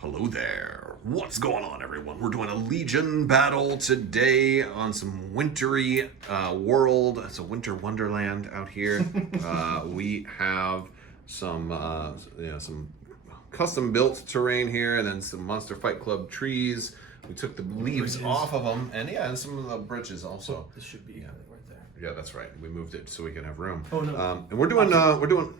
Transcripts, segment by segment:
Hello there. What's going on, everyone? We're doing a Legion battle today on some wintry world. It's a winter wonderland out here. We have some custom built terrain here, and then some Monster Fight Club trees. We took the leaves off of them, and and some of the bridges also. This should be right there. Yeah, that's right. We moved it so we can have room. Oh no. And we're doing.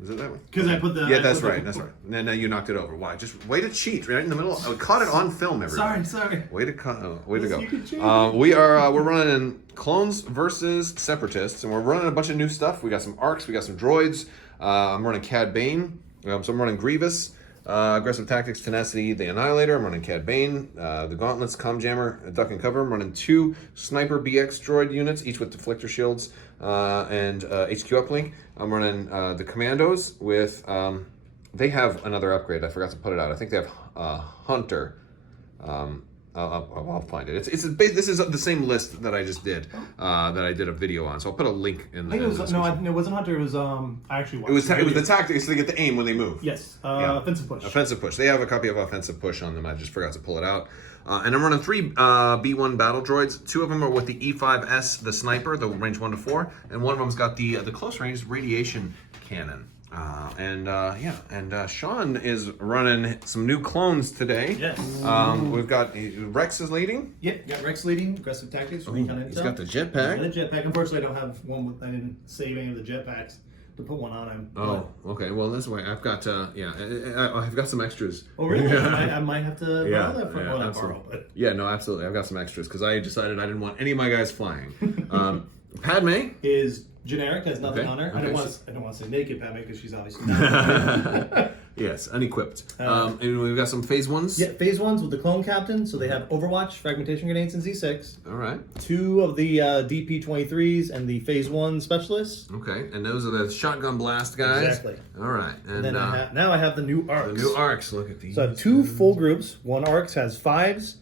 Is it that way? Because I put the... Yeah, that's right. That's right. And then you knocked it over. Why? Just way to cheat right in the middle. I caught it on film, everybody. Sorry. Way to go. You can cheat. We're running clones versus separatists, and we're running a bunch of new stuff. We got some arcs. We got some droids. I'm running Cad Bane. So I'm running Grievous, aggressive tactics, tenacity, the Annihilator. I'm running Cad Bane, the gauntlets, comm jammer, duck and cover. I'm running 2 sniper BX droid units, each with deflector shields and HQ uplink. I'm running the commandos with, they have another upgrade. I forgot to put it out. I think they have Hunter. I'll find it. This is the same list that I just did, that I did a video on. So I'll put a link in the description. It wasn't Hunter. It was I actually watched it was the tactics so they get the aim when they move. Yes. Yeah. Offensive push. Offensive push. They have a copy of offensive push on them. I just forgot to pull it out. And I'm running 3 B1 battle droids. 2 of them are with the E5S, the sniper, the range 1 to 4, and one of them's got the close range radiation cannon. Sean is running some new clones today. Yes. We've got Rex is leading. Yep, got Rex leading, aggressive tactics, recon intel. He's got the Got jetpack. a jetpack. Unfortunately, I don't have one. I didn't save any of the jetpacks to put one on him. Oh, okay. Well, this way I've got I've got some extras. Oh, really? Yeah. I might have to borrow that from absolutely. borrow. But... Yeah, no, absolutely. I've got some extras because I decided I didn't want any of my guys flying. Padme is generic, has nothing on her. I don't want to say naked Padme because she's obviously not. Yes, unequipped. And we've got some phase 1s. Yeah, phase 1s with the clone captain. So they have Overwatch, fragmentation grenades, and Z6. All right. 2 of the DP-23s and the phase 1 specialists. Okay, and those are the shotgun blast guys. Exactly. All right. And then now I have the new arcs. The new arcs. Look at these. So I have 2 full groups. One arcs has 5s.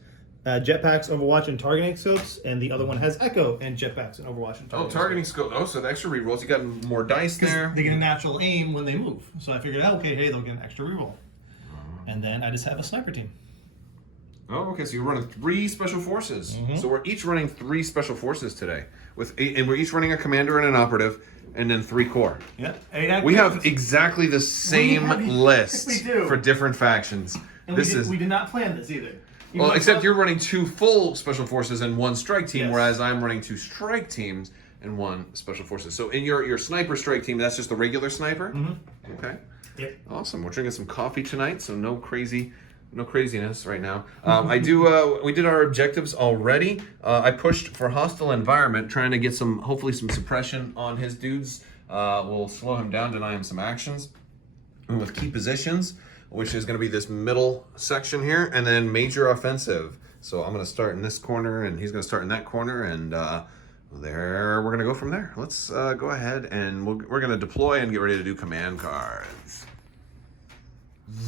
Jetpacks, Overwatch, and targeting scopes, and the other one has Echo and jetpacks and Overwatch and targeting scope. Oh, so the extra rerolls. You got more dice there. They get a natural aim when they move. So I figured, okay, hey, they'll get an extra reroll. And then I just have a sniper team. Oh, okay. So you're running 3 special forces. So we're each running 3 special forces today, and we're each running a commander and an operative, and then 3 core. Yeah. We have exactly the same list we do. for different factions. And we did not plan this either. Well, except you're running 2 full special forces and 1 strike team, Yes. whereas I'm running 2 strike teams and 1 special forces. So in your sniper strike team, that's just the regular sniper? Okay. Yep. Awesome. We're drinking some coffee tonight, so no craziness right now. We did our objectives already. I pushed for hostile environment, trying to get hopefully some suppression on his dudes. We'll slow him down, deny him some actions. And with key positions, which is going to be this middle section here, and then major offensive. So I'm going to start in this corner, and he's going to start in that corner, and we're going to go from there. Let's go ahead, and we're going to deploy and get ready to do command cards.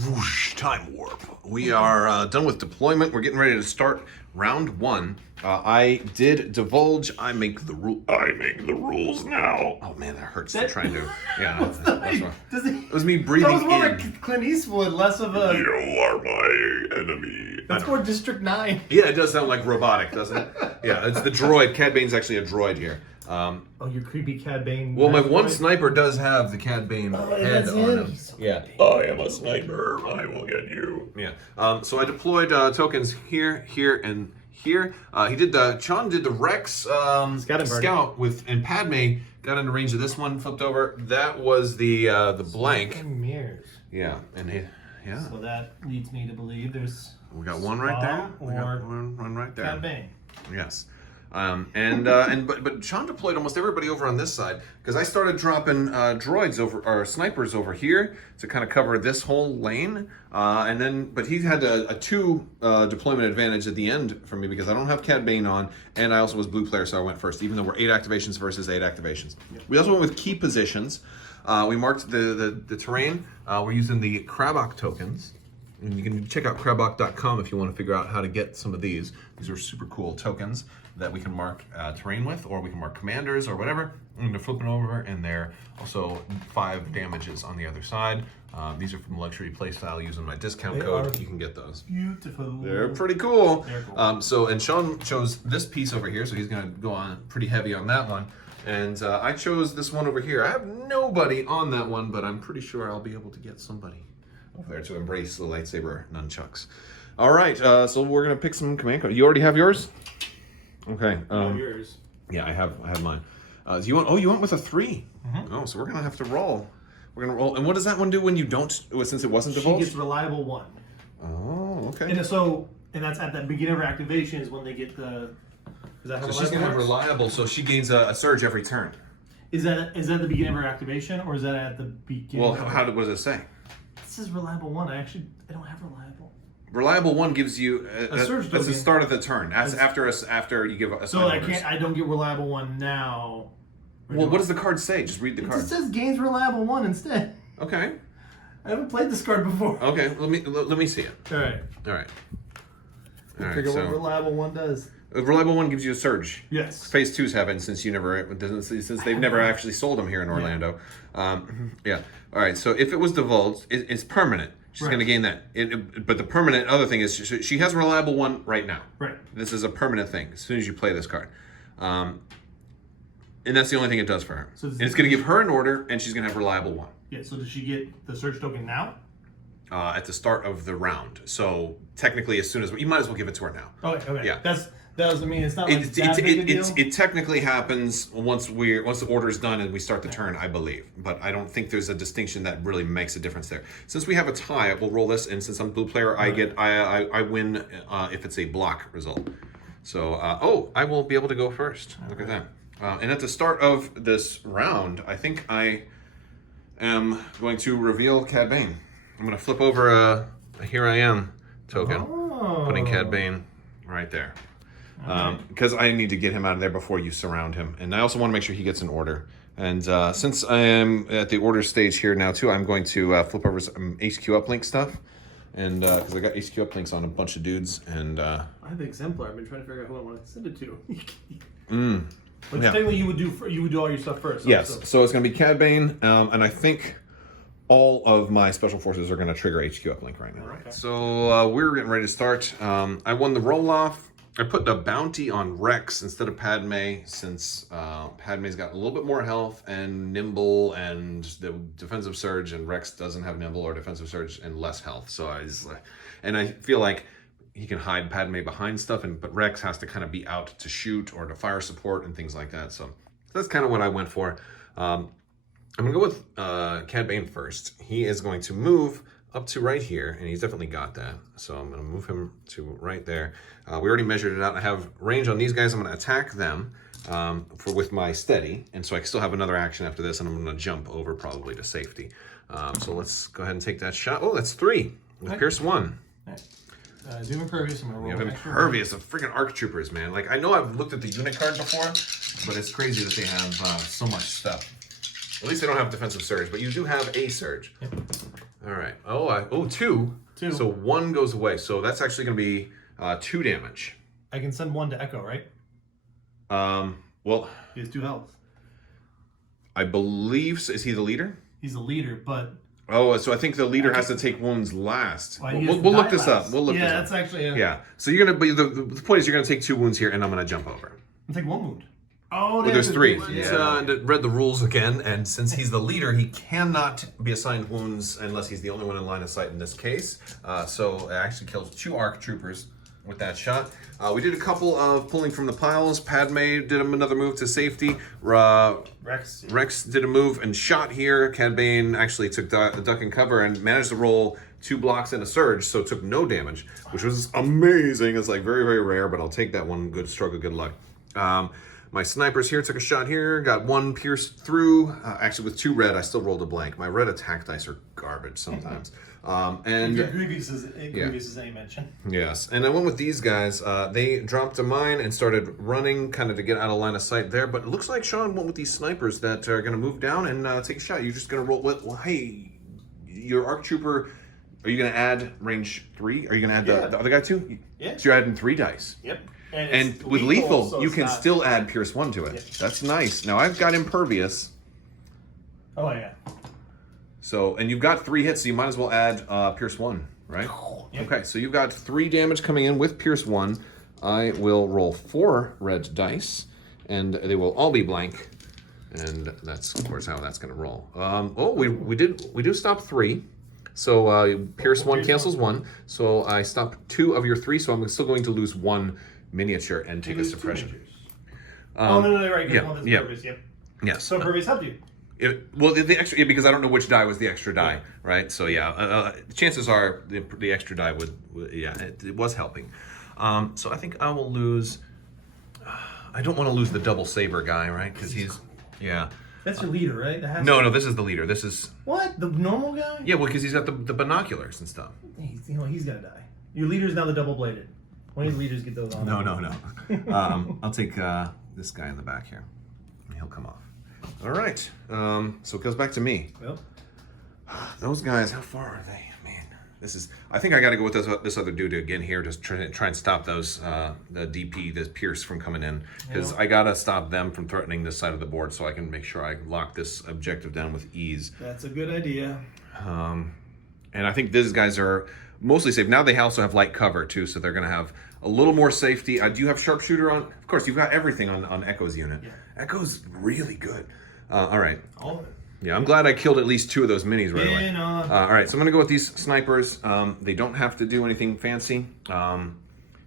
Whoosh, time warp. We are done with deployment. We're getting ready to start round 1. I did divulge. I make the rules now. Oh man, that hurts to try and do. Yeah, that's wrong. It was me breathing That was more in. like Clint Eastwood, less of a... You are my enemy. That's more District 9. Yeah, it does sound like robotic, doesn't it? Yeah, it's the droid. Cad Bane's actually a droid here. Oh, your creepy Cad Bane. Well, my one sniper does have the Cad Bane head on him. So Yeah. I am a sniper. I will get you. Yeah. So I deployed tokens here, and here. Sean did the Rex scout and Padme got into range of this one, flipped over. That was the blank. Mirrors. Yeah, and yeah. So that leads me to believe there's... We got one right there. We got Or one right there. Cad Bane. Yes. But Sean deployed almost everybody over on this side because I started dropping droids or snipers over here to kind of cover this whole lane, but he had a 2 deployment advantage at the end for me because I don't have Cad Bane on, and I also was blue player, so I went first, even though we're 8 activations versus 8 activations. Yep. We also went with key positions. We marked the terrain. We're using the Crabbok tokens. And you can check out Crabbok.com if you want to figure out how to get some of these. These are super cool tokens that we can mark terrain with, or we can mark commanders or whatever. I'm going to flip it over, and they're also 5 damages on the other side. These are from Luxury Playstyle. Using my discount code, you can get those. Beautiful. They're pretty cool. They're cool. And Sean chose this piece over here, so he's going to go on pretty heavy on that one. And I chose this one over here. I have nobody on that one, but I'm pretty sure I'll be able to get somebody over there to embrace the lightsaber nunchucks. All right, so we're gonna pick some command cards. You already have yours? Okay. Yours. Yeah, I have mine. Do you want? Oh, you went with a 3. Mm-hmm. Oh, so we're gonna have to roll. We're gonna roll. And what does that one do when you don't? Since it wasn't She divulged. gets reliable 1. Oh, okay. And that's at the beginning of her activation is when they get the. Is that how So she's gonna have works? reliable, so she gains a surge every turn. Is that the beginning of her activation, or is that at the beginning? Well, of what does it say? This is reliable 1. I don't have reliable. Reliable 1 gives you A surge that's the token. start of the turn. That's after you give a. So I don't get reliable 1 now. Well, what does the card say? Just read the It card. just says gains reliable 1 instead. Okay. I haven't played this card before. Okay. Let me see it. All right. All right. All right. Figure So what reliable 1 does. a reliable 1 gives you a surge. Yes. Phase 2s haven't since they've never actually sold them here in Orlando. Yeah. All right. So if it was divulged, it's permanent. She's Right. going to gain that. But the permanent other thing is she has reliable 1 right now. Right. This is a permanent thing as soon as you play this card. And that's the only thing it does for her. So and it's going to give her an order, and she's going to have reliable 1. Yeah. So does she get the surge token now? At the start of the round. So technically, as soon as you might as well give it to her now. Okay. Yeah. That doesn't mean it's not like that big a deal. It technically happens once the order is done and we start the turn, I believe. But I don't think there's a distinction that really makes a difference there. Since we have a tie, we'll roll this, and since I'm blue player, I win if it's a block result. So I will be able to go first. Look at that. And at the start of this round, I think I am going to reveal Cad Bane. I'm going to flip over a Here I Am token, putting Cad Bane right there. Because I need to get him out of there before you surround him. And I also want to make sure he gets an order. And since I am at the order stage here now too, I'm going to flip over some HQ uplink stuff. And because I got HQ uplinks on a bunch of dudes. And I have the exemplar. I've been trying to figure out who I want to send it to. But Yeah. technically, you would do all your stuff first. yes, so it's going to be Cad Bane, and I think all of my special forces are going to trigger HQ uplink right now. Okay. So we're getting ready to start. I won the roll-off. I put the bounty on Rex instead of Padme, since Padme's got a little bit more health and nimble and the defensive surge, and Rex doesn't have nimble or defensive surge and less health. So I feel like he can hide Padme behind stuff, but Rex has to kind of be out to shoot or to fire support and things like that. So that's kind of what I went for. I'm gonna go with Cad Bane first. He is going to move up to right here, and he's definitely got that. So I'm gonna move him to right there. We already measured it out. I have range on these guys. I'm gonna attack them with my steady, and so I still have another action after this, and I'm gonna jump over probably to safety. So let's go ahead and take that shot. Oh, that's 3 with Pierce 1. Zoom impervious. I'm gonna roll You have extra. impervious of freaking ARC troopers, man. Like, I know I've looked at the unit card before, but it's crazy that they have so much stuff. At least they don't have defensive surge, but you do have a surge. Yep. All right. Two. So 1 goes away. So that's actually going to be 2 damage. I can send 1 to Echo, right? Well, He has 2 health. I believe, is he the leader? He's the leader, but Oh, so I think the leader has to take wounds last. Well, he We'll has to look die this last. up. We'll look this up. Yeah, that's actually Yeah. So you're going to be, the point is you're going to take 2 wounds here, and I'm going to jump over. I'll take 1 wound. Oh, Well, there's 3. Yeah. Read the rules again, and since he's the leader, he cannot be assigned wounds unless he's the only one in line of sight in this case. So it actually kills 2 ARC troopers with that shot. We did a couple of pulling from the piles. Padme did another move to safety. Rex did a move and shot here. Cad Bane actually took duck and cover and managed to roll 2 blocks and a surge, so took no damage, which was amazing. It's like very, very rare, but I'll take that one. Good stroke of good luck. My snipers here took a shot here, got 1 pierced through. Actually, with 2 red, I still rolled a blank. My red attack dice are garbage sometimes. And Grievous is any mention. yes, and I went with these guys. They dropped a mine and started running, kind of to get out of line of sight there. But it looks like Sean went with these snipers that are going to move down and take a shot. You're just going to roll with, well, hey, your ARC trooper Are you going to add range 3? Are you going to add the other guy too? Yeah. So you're adding 3 dice. Yep. And it's with lethal, so you it's can not- still add Pierce 1 to it. Yep. That's nice. Now I've got impervious. Oh yeah. So, and you've got 3 hits, so you might as well add Pierce 1, right? Yep. Okay, so you've got 3 damage coming in with Pierce 1. I will roll 4 red dice, and they will all be blank. And that's, of course, how that's going to roll. We do stop 3. So Pierce 1 cancels 1. So I stop 2 of your 3, so I'm still going to lose 1 miniature and take a suppression. No, right. Yeah. Purpose, yep. Yes. So Purpose helped you. The extra, because I don't know which die was the extra die, right? So yeah, chances are the extra die would it was helping. So I think I will lose. I don't want to lose the double saber guy, right? Because he's That's your leader, right? No, this is the leader. This is what, the normal guy? Yeah, well, because he's got the binoculars and stuff. He's gonna die. Your leader's now the double bladed. One of your leaders get those on. No. I'll take this guy in the back here. He'll come off. All right. So it goes back to me. Well, those guys, how far are they? Man, this is. I think I got to go with this other dude again here, just try and stop those the DP, this Pierce from coming in, because I gotta stop them from threatening this side of the board, so I can make sure I lock this objective down with ease. that's a good idea. And I think these guys are mostly safe. Now they also have light cover too, so they're gonna have a little more safety. Do you have sharpshooter on? Of course, you've got everything on Echo's unit. Yeah. Echo's really good. All right. All of it. Yeah, I'm glad I killed at least 2 of those minis right away. No. All right, so I'm gonna go with these snipers. They don't have to do anything fancy.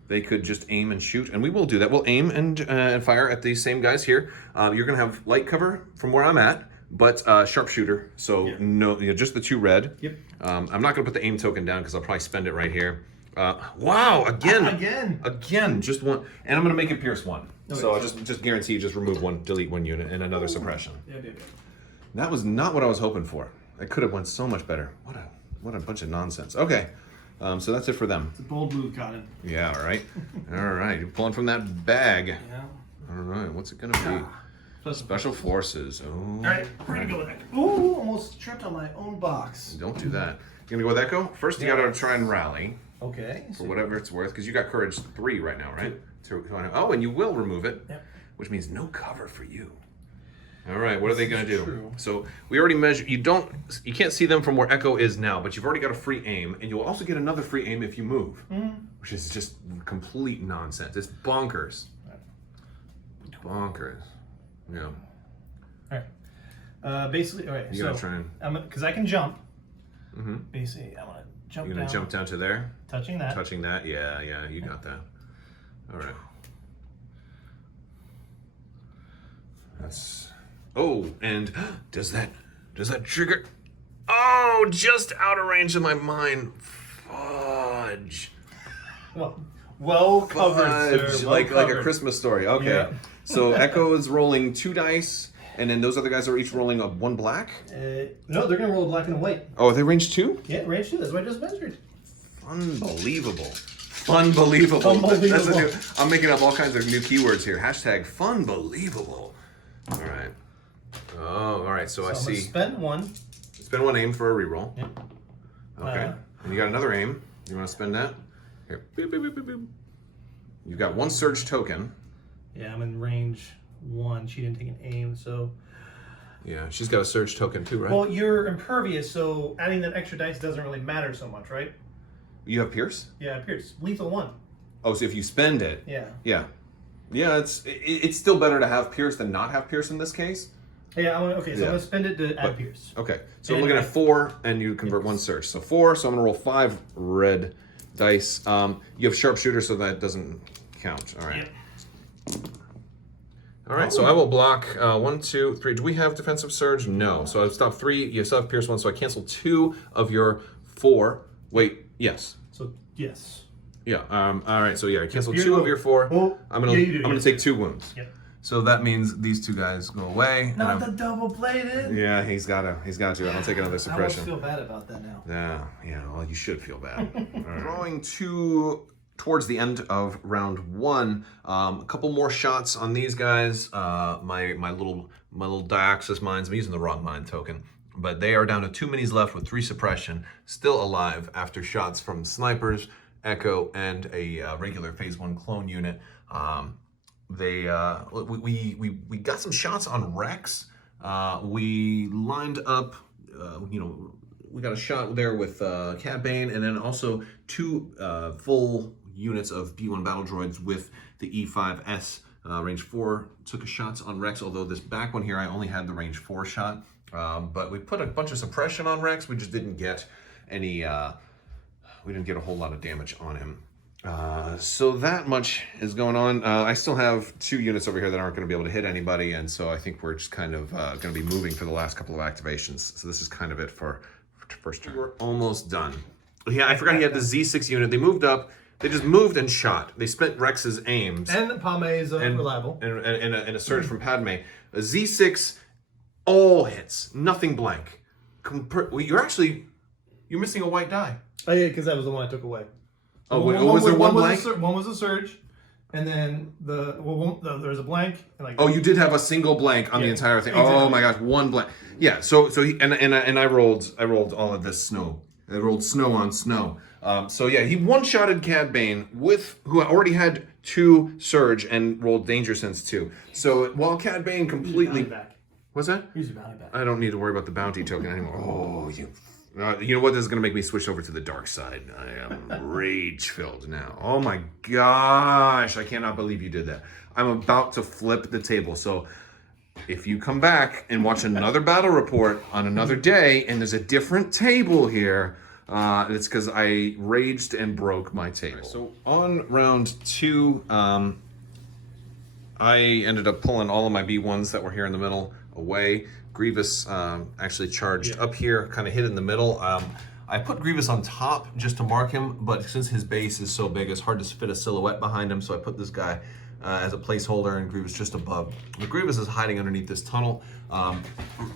They could just aim and shoot, and we will do that. We'll aim and fire at these same guys here. You're gonna have light cover from where I'm at, but sharpshooter. So no, just the 2 red. Yep. I'm not gonna put the aim token down because I'll probably spend it right here. Wow! Again, just 1, and I'm gonna make it Pierce 1. Okay. So I'll just guarantee just remove 1, delete 1 unit, and another suppression. Yeah. That was not what I was hoping for. It could have went so much better. What a bunch of nonsense. Okay, so that's it for them. It's a bold move, Cotton. Yeah, all right. All right, you're pulling from that bag. Yeah. All right, what's it gonna be? Special Forces. Oh. All right, we're gonna go with Echo. Ooh, almost tripped on my own box. Don't do that. You're gonna go with Echo? First, you gotta try and rally Okay. for whatever it's worth, because you got courage 3 right now, right? Oh, and you will remove it, which means no cover for you. All right, what are they going to do? True. So we already measure. You can't see them from where Echo is now, but you've already got a free aim, and you'll also get another free aim if you move, which is just complete nonsense. It's bonkers. Bonkers. Yeah. All right. Basically, all right. You gotta try and. because I can jump. Basically, I want to jump. You're gonna jump down to there. Touching that. Touching that. Yeah, you got that. All right. That's. Oh, and does that trigger? Oh, just out of range of my mind. Fudge. Well covered, Fudge. sir. Like a Christmas story. Okay. Yeah. So Echo is rolling 2 dice, and then those other guys are each rolling a 1 black. No, they're gonna roll a black and a white. Oh, are they range 2? Yeah, range 2. That's what I just measured. Unbelievable. Funbelievable. Unbelievable. That's a new, I'm making up all kinds of new keywords here. Hashtag funbelievable. All right. Oh, all right. So I I'm see. gonna spend 1. Spend 1 aim for a reroll. Yep. Okay. And you got another aim. You want to spend that? Here. Boop, boop, boop, boop, boop. You've got 1 surge token. Yeah, I'm in range 1. She didn't take an aim, so. Yeah, she's got a surge token too, right? Well, you're impervious, so adding that extra dice doesn't really matter so much, right? You have Pierce? Yeah, Pierce. Lethal 1. Oh, so if you spend it. Yeah. Yeah. Yeah, it's still better to have Pierce than not have Pierce in this case. Yeah, I'm gonna spend it to add Pierce. Okay, so And I'm looking at 4, and you convert 1 surge. So 4, so I'm gonna roll 5 red dice. You have sharpshooter, so that doesn't count. All right. Yep. All right, so I will block 1, 2, 3. Do we have defensive surge? No. So I've stopped 3. You still have Pierce 1, so I cancel 2 of your 4. Wait, yes. So yes. Yeah. All right. So yeah, I cancel You're 2 of going- your 4. Oh, I'm gonna yeah, you do, I'm gonna yes. take 2 wounds. Yep. So that means these 2 guys go away. and Not I'm- the double bladed. Yeah, he's got to. I'll take another I suppression. almost feel bad about that now. Yeah. Well, you should feel bad. Drawing towards the end of round 1. A couple more shots on these guys. My little Diaxis mines. I'm using the wrong mine token. But they are down to 2 minis left with 3 suppression, still alive after shots from snipers, Echo, and a regular Phase 1 clone unit. We got some shots on Rex. We lined up, we got a shot there with Cad Bane, and then also 2 full units of B1 battle droids with the E5S range 4. Took shots on Rex, although this back one here I only had the range 4 shot. But we put a bunch of suppression on Rex. We just didn't get any, we didn't get a whole lot of damage on him. So that much is going on. I still have 2 units over here that aren't going to be able to hit anybody, and so I think we're just kind of going to be moving for the last couple of activations. So this is kind of it for first turn. We're almost done. Yeah, I forgot he had the Z6 unit. They moved up. They just moved and shot. They spent Rex's aims. And Padme is reliable. And a surge from Padme. A Z6, all hits. Nothing blank. You're missing a white die. Oh, yeah, because that was the one I took away. Oh, was there one blank? One was a surge, and then there was a blank. And you did have a single blank on the entire thing. Exactly. Oh my gosh, one blank. Yeah. So I rolled all of this snow. I rolled snow on snow. So yeah, he one-shotted Cad Bane who already had 2 surge and rolled danger sense 2. So while Cad Bane completely. What's that? Here's your bounty back. I don't need to worry about the bounty token anymore. Oh, you know what? This is going to make me switch over to the dark side. I am rage-filled now. Oh my gosh. I cannot believe you did that. I'm about to flip the table. So if you come back and watch another battle report on another day and there's a different table here, it's because I raged and broke my table. So on round 2, I ended up pulling all of my B1s that were here in the middle away. Grievous actually charged up here, kind of hit in the middle. I put Grievous on top just to mark him, but since his base is so big, it's hard to fit a silhouette behind him, so I put this guy as a placeholder and Grievous just above. But Grievous is hiding underneath this tunnel.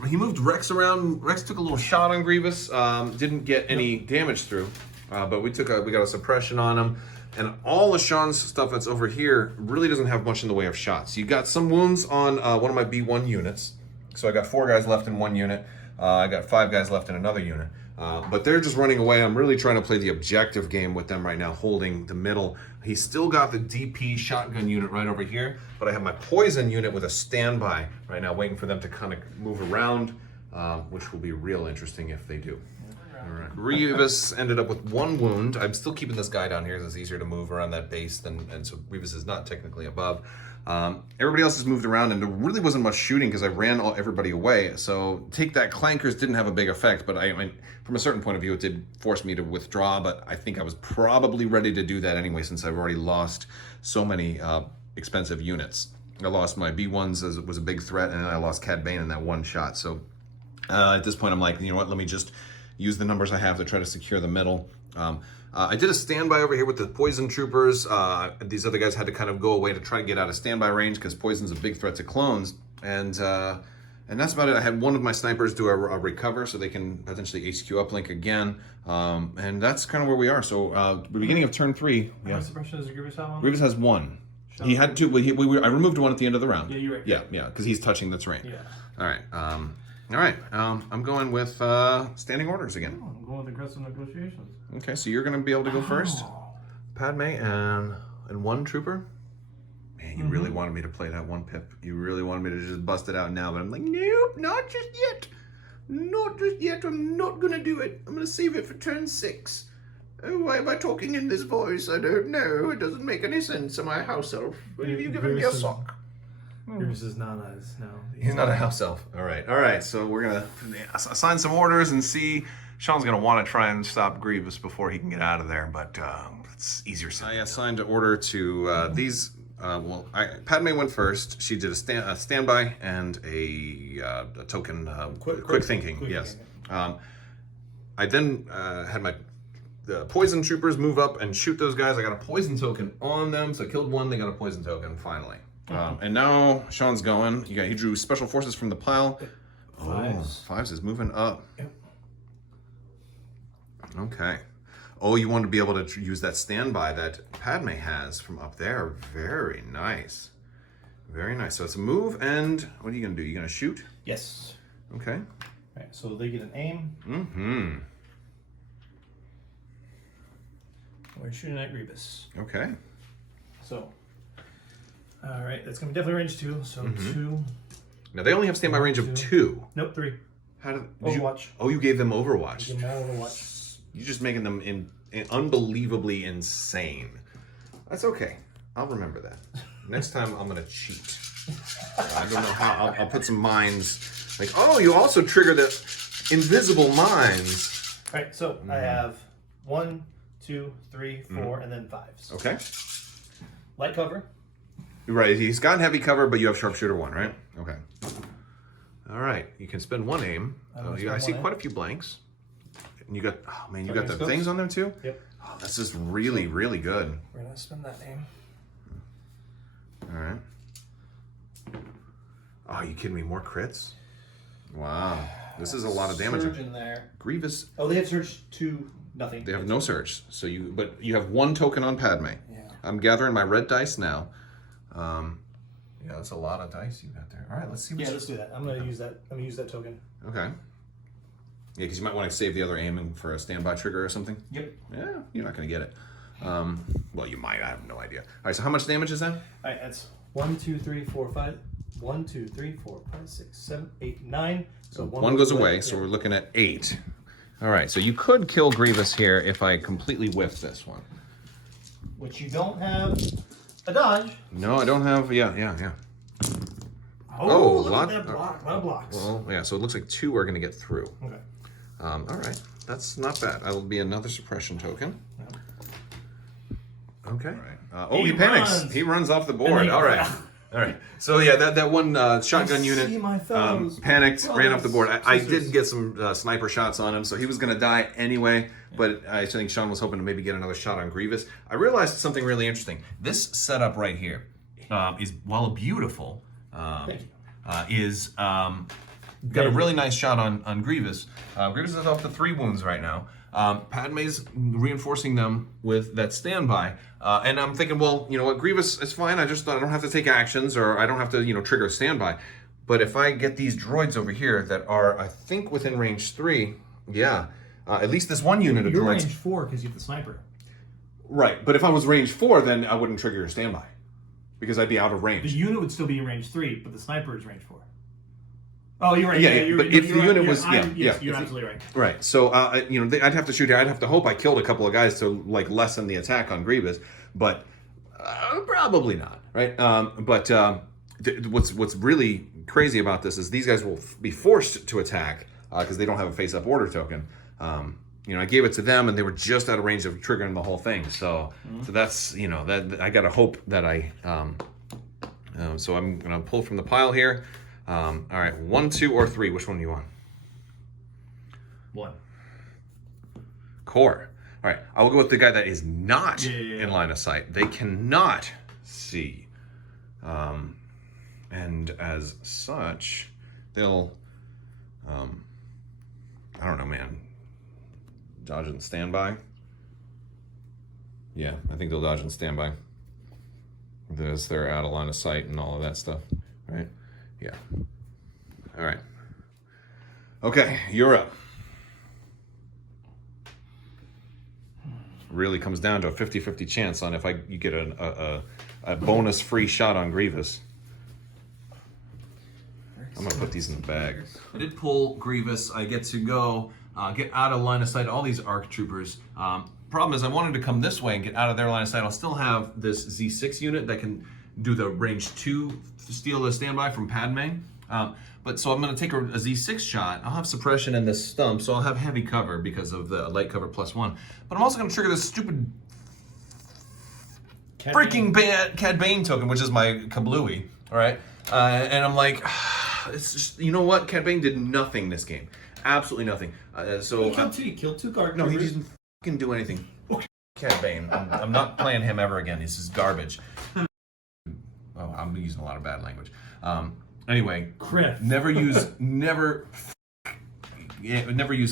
He moved Rex around. Rex took a little shot on Grievous, didn't get any damage through, but we got a suppression on him. And all of Sean's stuff that's over here really doesn't have much in the way of shots. You got some wounds on one of my B1 units. So I got 4 guys left in one unit. I got 5 guys left in another unit. But they're just running away. I'm really trying to play the objective game with them right now, holding the middle. He's still got the DP shotgun unit right over here, but I have my poison unit with a standby right now, waiting for them to kind of move around, which will be real interesting if they do. All right. Grievous ended up with 1 wound. I'm still keeping this guy down here because it's easier to move around that base and so Grievous is not technically above. Everybody else has moved around and there really wasn't much shooting because I ran everybody away. So take that, clankers didn't have a big effect, but I mean, from a certain point of view, it did force me to withdraw, but I think I was probably ready to do that anyway since I've already lost so many expensive units. I lost my B1s as it was a big threat, and then I lost Cad Bane in that 1 shot. So at this point, I'm like, you know what, let me just use the numbers I have to try to secure the middle. I did a standby over here with the poison troopers. These other guys had to kind of go away to try to get out of standby range because poison's a big threat to clones. And that's about it. I had one of my snipers do a recover so they can potentially HQ uplink again. And that's kind of where we are. So the beginning of turn 3. How much suppression does Grievous have on? Grievous has 1. He had 2. I removed 1 at the end of the round. Yeah, you're right. Yeah, because he's touching the terrain. Yeah. All right. I'm going with standing orders again. Oh, I'm going with aggressive negotiations. Okay, so you're going to be able to go first. Padme and 1 trooper. Man, you really wanted me to play that 1 pip. You really wanted me to just bust it out now, but I'm like, nope, not just yet. Not just yet. I'm not going to do it. I'm going to save it for turn 6. Oh, why am I talking in this voice? I don't know. It doesn't make any sense. Am I a house elf? What have you given me a sock? Grievous is not as no. He's not a house elf. All right. So we're gonna assign some orders and see. Sean's gonna want to try and stop Grievous before he can get out of there, but it's easier said. I assigned an order to these. Padme went first. She did a standby and a token. Quick thinking. Yes. I then had the poison troopers move up and shoot those guys. I got a poison token on them, so I killed 1. They got a poison token finally. And now Sean's going. He drew special forces from the pile. 5s. 5s is moving up. Yep. Okay. Oh, you want to be able to use that standby that Padme has from up there. Very nice. Very nice. So it's a move, and what are you going to do? You going to shoot? Yes. Okay. Right, so they get an aim. Mm-hmm. We're shooting at Grievous. Okay. So, all right, that's gonna be definitely range 2. So 2. Now they only have standby range of 2. Nope, 3. How did Overwatch. you gave them Overwatch? Give them all Overwatch. You're just making them unbelievably insane. That's okay. I'll remember that. Next time I'm gonna cheat. I don't know how. I'll put some mines. Like, oh, you also trigger the invisible mines. All right, so I have 1, 2, 3, 4, and then 5s. Okay. Light cover. Right. He's got heavy cover, but you have sharpshooter 1, right? Okay. All right. You can spend 1 aim. I see quite a few blanks. And you got, oh man, you got the things on them too? Yep. Oh, this is really, really good. We're gonna spend that aim. All right. Oh, you kidding me? More crits? Wow. This is a lot of damage. Surge in there. Grievous. Oh, they have surge 2, nothing. They have no surge. So but you have 1 token on Padme. Yeah. I'm gathering my red dice now. Yeah, that's a lot of dice you got there. All right, let's see. Let's do that. I'm gonna use that. I'm gonna use that token. Okay. Yeah, because you might want to save the other aim for a standby trigger or something. Yep. Yeah, you're not gonna get it. Well, you might. I have no idea. All right, so how much damage is that? All right, that's 1, 2, 3, 4, 5. 1, 2, 3, 4, 5, 6, 7, 8, 9. So 1 goes away, so we're looking at 8. All right, so you could kill Grievous here if I completely whiff this one. Which you don't have a dodge. No, I don't have. Yeah. Oh, look lot, at that block. A lot of blocks. Well, yeah. So it looks like 2 are going to get through. Okay. All right, that's not bad. That'll be another suppression token. Okay. Oh, he panics. runs. He runs off the board. All right. All right. So yeah, that one shotgun unit see my fellows. panicked, ran off the board. I Scissors. did get some sniper shots on him, so he was going to die anyway. But I think Sean was hoping to maybe get another shot on Grievous. I realized something really interesting. This setup right here is, while beautiful, is got a really nice shot on Grievous. Grievous is off to 3 wounds right now. Padme's reinforcing them with that standby. And I'm thinking, well, you know what, Grievous is fine. I don't have to take actions, or I don't have to, trigger a standby. But if I get these droids over here that are, I think, within range 3, yeah, at least this one unit of You're droids. range 4 because you have the sniper. Right, but if I was range 4, then I wouldn't trigger a standby because I'd be out of The range. unit would still be in range 3, but the sniper is range 4. Oh, you're right. Yeah, but if the unit was, you're absolutely right. Right. So, I'd have to shoot here. I'd have to hope I killed a couple of guys to lessen the attack on Grievous, but probably not. Right. What's really crazy about this is these guys will be forced to attack because they don't have a face-up order token. I gave it to them, and they were just out of range of triggering the whole thing. So that's that I gotta hope that I. So I'm gonna pull from the pile here. All right, 1, 2, or 3. Which one do you want? 1. Core. All right, I will go with the guy that is not in line of sight. They cannot see. And as such, they'll, I don't know, man. Dodge and standby. Yeah, I think they'll dodge and standby. As they're out of line of sight and all of that stuff, right? Yeah. All right. Okay, you're up. Really comes down to a 50-50 chance on if you get a bonus free shot on Grievous. I'm gonna put these in the bag. I did pull Grievous. I get to go get out of line of sight all these ARC troopers. Problem is I wanted to come this way and get out of their line of sight. I'll still have this Z6 unit that can do the range 2 steal the standby from Padme. But so I'm going to take a Z6 shot. I'll have suppression in this stump, so I'll have heavy cover because of the light cover +1. But I'm also going to trigger this stupid freaking Cad Bane token, which is my kablooey. All right, and I'm like, it's just, you know what? Cad Bane did nothing this game, absolutely nothing. He killed 2 guard. No, he didn't fucking do anything. Cad Bane. I'm not playing him ever again. This is garbage. Oh, I'm using a lot of bad language. Anyway, Criff. never use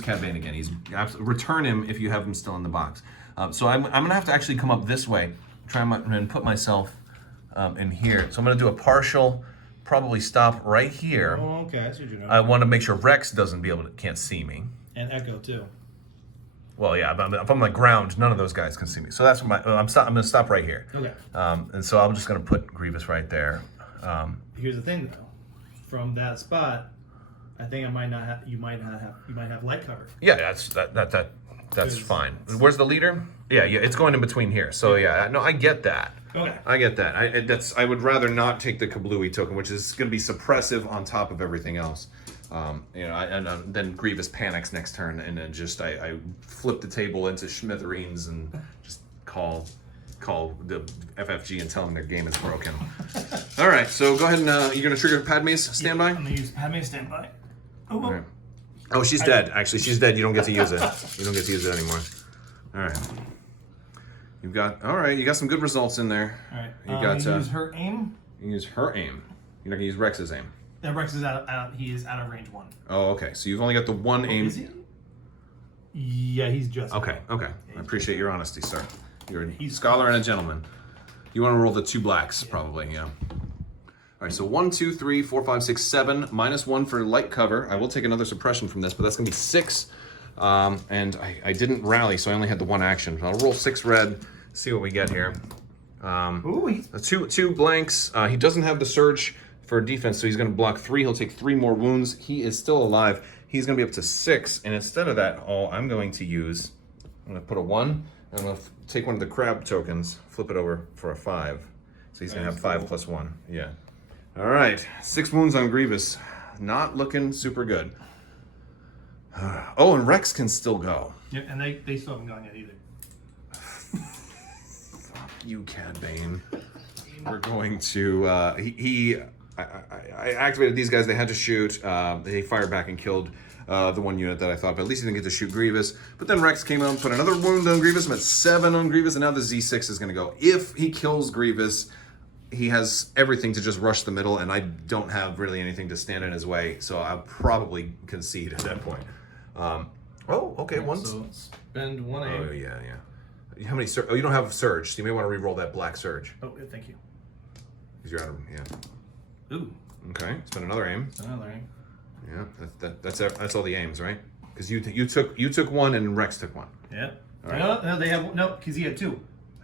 Cad Bane again. He's return him if you have him still in the box. So I'm gonna have to actually come up this way, and put myself in here. So I'm gonna do a partial probably stop right here. Oh, okay. I see what you're doing. I want to make sure Rex can't see me. And Echo too. Well, yeah, if I'm on the ground, none of those guys can see me. So that's what I'm going to stop right here. Okay. And so I'm just going to put Grievous right there. Here's the thing, though. From that spot, I think I might not have. You might have light cover. Yeah, that's fine. Where's the leader? Yeah, it's going in between here. So yeah, no, I get that. Okay. I get that. I would rather not take the Kablooey token, which is going to be suppressive on top of everything else. Then Grievous panics next turn, and then just I flip the table into smithereens and just call the FFG and tell them their game is broken. All right, so go ahead and you're going to trigger Padme's standby. I'm gonna use Padme's standby. Oh. Right. Oh, she's dead. Actually, she's dead. You don't get to use it. You don't get to use it anymore. All right. You got some good results in there. All right. You got use her aim. You can use her aim. You're not gonna use Rex's aim. That Rex is he is out of range 1. Oh, okay. So you've only got the one aim. Is he? Yeah, he's just. Okay. I appreciate your honesty, sir. You're a scholar and a gentleman. You want to roll the 2 blacks, probably, yeah. All right, so 1, 2, 3, 4, 5, 6, 7, -1 for light cover. I will take another suppression from this, but that's gonna be 6. And I didn't rally, so I only had the 1 action. I'll roll 6 red, see what we get here. Ooh, two blanks. He doesn't have the surge for defense, so he's going to block 3. He'll take 3 more wounds. He is still alive. He's going to be up to 6, and instead of that, I'm going to put a 1, and I'm going to take one of the crab tokens, flip it over for a 5. So he's going to have 5 plus 1. Yeah. All right, 6 wounds on Grievous. Not looking super good. Oh, and Rex can still go. Yeah, and they still haven't gone yet either. You, Cad Bane. We're going to. I activated these guys. They had to shoot. They fired back and killed the 1 unit that I thought, but at least he didn't get to shoot Grievous. But then Rex came out and put another wound on Grievous. I'm at 7 on Grievous, and now the Z6 is going to go. If he kills Grievous, he has everything to just rush the middle, and I don't have really anything to stand in his way, so I'll probably concede at that point. Okay, one. So spend 1 aim. Oh, yeah. How many surge? Oh, you don't have surge, so you may want to re-roll that black surge. Oh, yeah, thank you. Because you're out of, yeah. Ooh. Okay, spend another aim. Another aim. Yeah, that's all the aims, right? Because you took 1 and Rex took 1. Yeah. All right. No, they have because he had 2.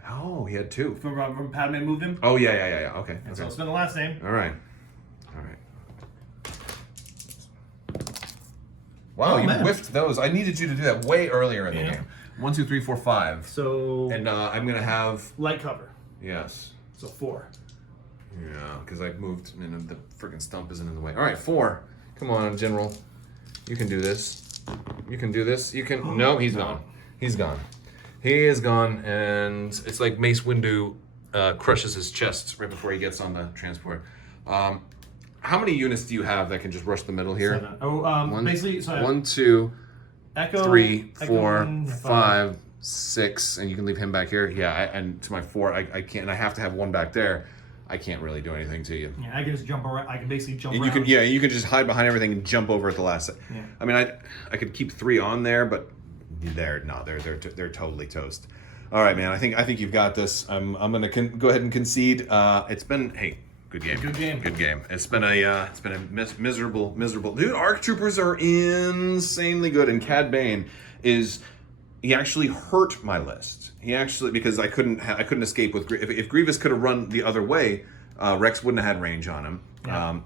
Oh, he had 2. From Padme moved him. Oh yeah. Okay. And so I'll spend the last aim. All right. Wow, you whiffed those. I needed you to do that way earlier in the game. 1, 2, 3, 4, 5. So. And I'm gonna have light cover. Yes. So 4. Yeah, because I moved and the freaking stump isn't in the way. All right, 4. Come on, General. You can do this. You can do this. You can. No, he's gone. He's gone. He is gone, and it's like Mace Windu crushes his chest right before he gets on the transport. How many units do you have that can just rush the middle here? 7. Oh, basically, so 1, 2, Echo, 3, Echo 4, 1, 5, 6, and you can leave him back here. Yeah, and to my 4, I can't. And I have to have 1 back there. I can't really do anything to you. Yeah, I can just jump around. I can basically jump and around. You can just hide behind everything and jump over at the last second. Yeah. I mean, I could keep 3 on there, but they're totally toast. All right, man. I think you've got this. I'm gonna go ahead and concede. It's been good game. Good game. It's been a miserable. Dude, ARC troopers are insanely good, and Cad Bane he actually hurt my list. He actually, because I couldn't escape with if Grievous could have run the other way, Rex wouldn't have had range on him. Yeah. I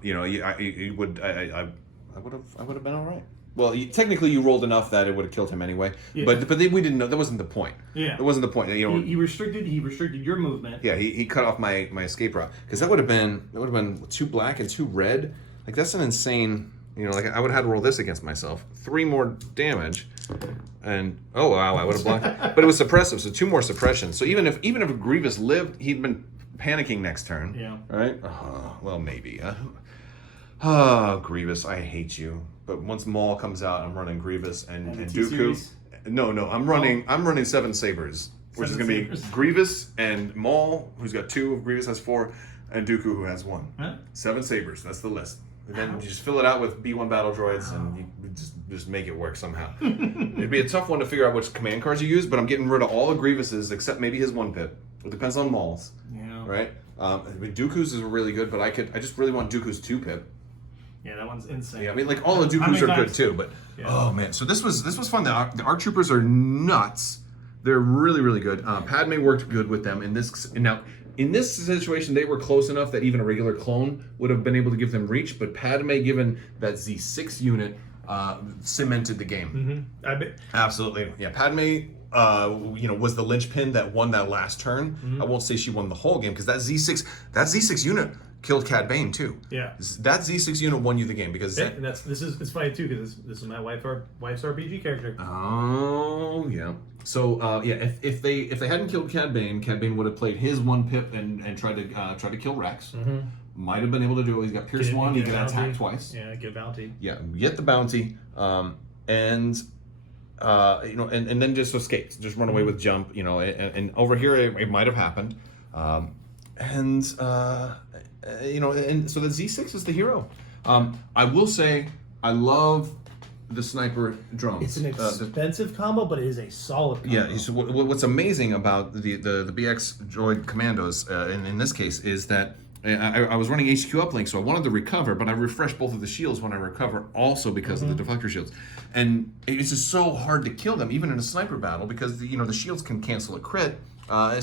would have been all right. Well, technically, you rolled enough that it would have killed him anyway. Yeah. But we didn't know. That wasn't the point. Yeah. That wasn't the point. He restricted your movement. Yeah, he cut off my escape route, because that would have been 2 black and 2 red. Like, that's an insane. Like, I would have had to roll this against myself. 3 more damage, and oh wow, I would have blocked. But it was suppressive, so 2 more suppressions. So even if Grievous lived, he'd been panicking next turn. Yeah. Right. Well, maybe. Grievous, I hate you. But once Maul comes out, I'm running Grievous and Dooku. No, I'm running 7 sabers, which is gonna be Grievous and Maul, who's got 2. Grievous has 4, and Dooku, who has 1. Huh? 7 sabers. That's the list. And then you just fill it out with B1 battle droids, and you just make it work somehow. It'd be a tough one to figure out which command cards you use, but I'm getting rid of all the Grievuses except maybe his 1-pip. It depends on Mauls. Yeah. Right? I mean, Dooku's is really good, but I just really want Dooku's 2-pip. Yeah, that one's insane. Yeah, I mean, like all the Dooku's are good too, but oh man, so this was fun. The ARC Troopers are nuts. They're really, really good. Padme worked good with them in this. Now, in this situation, they were close enough that even a regular clone would have been able to give them reach. But Padme, given that Z6 unit, cemented the game. Absolutely, yeah. Padme, was the linchpin that won that last turn. I won't say she won the whole game because that Z6 unit killed Cad Bane too. Yeah, that Z6 unit won you the game because. And it's funny too because this is my wife's RPG character. Oh yeah. So if they hadn't killed Cad Bane would have played his 1-pip and tried to kill Rex. Might have been able to do it. He's got Pierce 1. He can attack twice. Yeah, get bounty. Yeah, get the bounty, and then just escape, just run away with jump. And over here it might have happened, and so the Z6 is the hero. I will say I love the sniper drones. It's an expensive combo, but it is a solid combo. Yeah, so what's amazing about the BX droid commandos in this case is that I was running HQ uplink, so I wanted to recover, but I refreshed both of the shields when I recover also because of the deflector shields. And it's just so hard to kill them, even in a sniper battle, because the shields can cancel a crit. And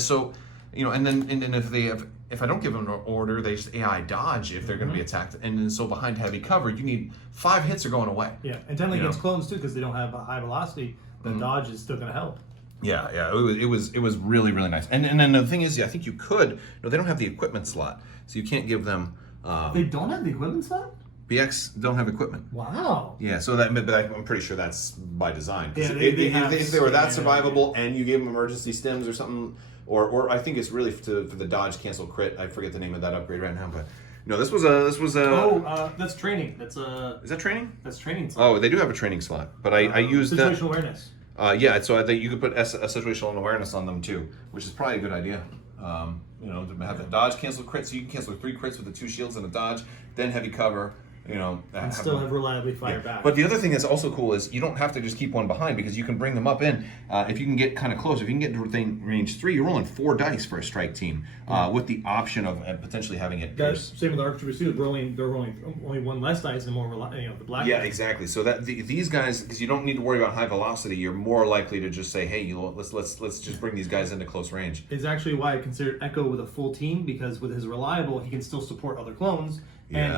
then if I don't give them an order, they just AI dodge if they're going to be attacked. And then so behind heavy cover, you need 5 hits are going away. Yeah, and technically against clones too, because they don't have a high velocity. The dodge is still going to help. Yeah, it was really, really nice. And then the thing is, I think you could. No, they don't have the equipment slot, so you can't give them. They don't have the equipment slot? BX don't have equipment. Wow. Yeah, so but I'm pretty sure that's by design. Yeah, if they were that survivable and you gave them emergency stims or something, or I think it's really for the dodge cancel crit. I forget the name of that upgrade right now, but this was a. That's training. Is that training? That's training slot. Oh, they do have a training slot, but I used situational awareness. Yeah, so I think you could put a situational awareness on them too, which is probably a good idea. To have the dodge cancel crit, so you can cancel 3 crits with the 2 shields and a dodge, then heavy cover. And still have reliably fire back. But the other thing that's also cool is you don't have to just keep one behind because you can bring them up in. If you can get kind of close, if you can get to range 3, you're rolling 4 dice for a strike team with the option of potentially having it pierce. Same with the Arc Troopers too. They're rolling only 1 less dice and more the black. Yeah, exactly. So that these guys, because you don't need to worry about high velocity, you're more likely to just say, hey, let's just bring these guys into close range. It's actually why I considered Echo with a full team, because with his reliable, he can still support other clones. And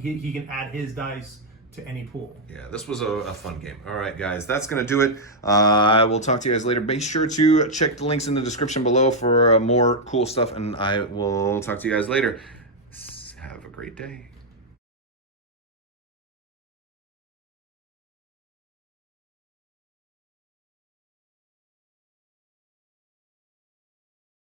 he can add his dice to any pool. Yeah, this was a fun game. All right, guys, that's going to do it. I will talk to you guys later. Be sure to check the links in the description below for more cool stuff, and I will talk to you guys later. Have a great day.